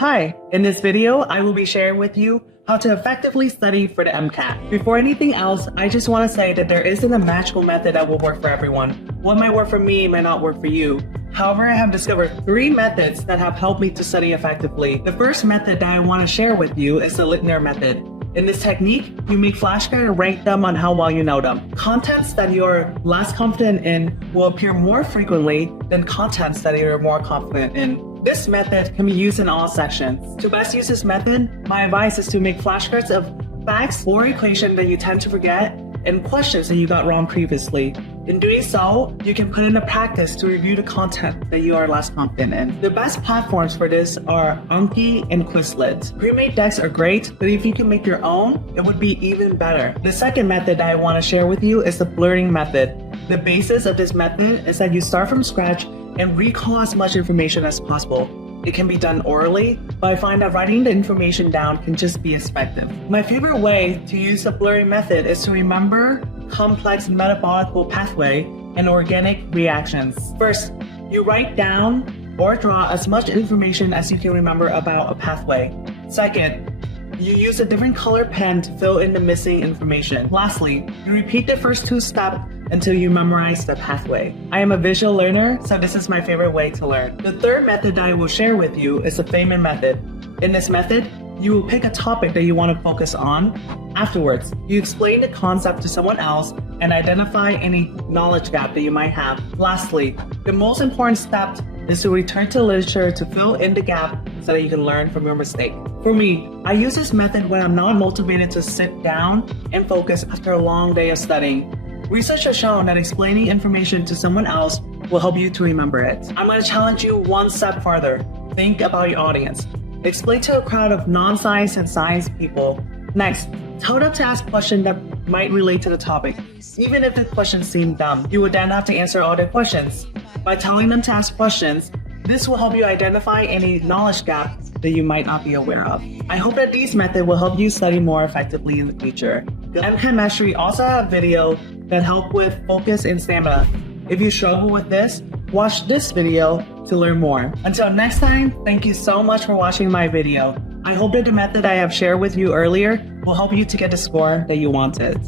Hi, in this video, I will be sharing with you how to effectively study for the MCAT. Before anything else, I just want to say that there isn't a magical method that will work for everyone. What might work for me might not work for you. However, I have discovered 3 methods that have helped me to study effectively. The first method that I want to share with you is the linear method. In this technique, you make flashcards and rank them on how well you know them. Contents that you're less confident in will appear more frequently than contents that you're more confident in. This method can be used in all sections. To best use this method, my advice is to make flashcards of facts or equations that you tend to forget and questions that you got wrong previously. In doing so, you can put into practice to review the content that you are less confident in. The best platforms for this are Anki and Quizlet. Pre-made decks are great, but if you can make your own, it would be even better. The second method that I want to share with you is the blurring method. The basis of this method is that you start from scratch and recall as much information as possible. It can be done orally, but I find that writing the information down can just be as effective. My favorite way to use the blurring method is to remember complex metabolical pathway and organic reactions. First, you write down or draw as much information as you can remember about a pathway. Second, you use a different color pen to fill in the missing information. Lastly, you repeat the first 2 steps until you memorize the pathway. I am a visual learner, so this is my favorite way to learn. The third method that I will share with you is the Feynman method. In this method, you will pick a topic that you want to focus on. Afterwards, you explain the concept to someone else and identify any knowledge gap that you might have. Lastly, the most important step is to return to literature to fill in the gap so that you can learn from your mistake. For me, I use this method when I'm not motivated to sit down and focus after a long day of studying. Research has shown that explaining information to someone else will help you to remember it. I'm going to challenge you one step farther. Think about your audience. Explain to a crowd of non-science and science people. Next, tell them to ask questions that might relate to the topic. Even if the questions seem dumb, you would then have to answer all their questions. By telling them to ask questions, this will help you identify any knowledge gap that you might not be aware of. I hope that these methods will help you study more effectively in the future. MCAT Mastery also have a video that help with focus and stamina. If you struggle with this, watch this video to learn more. Until next time, thank you so much for watching my video. I hope that the method I have shared with you earlier will help you to get the score that you wanted.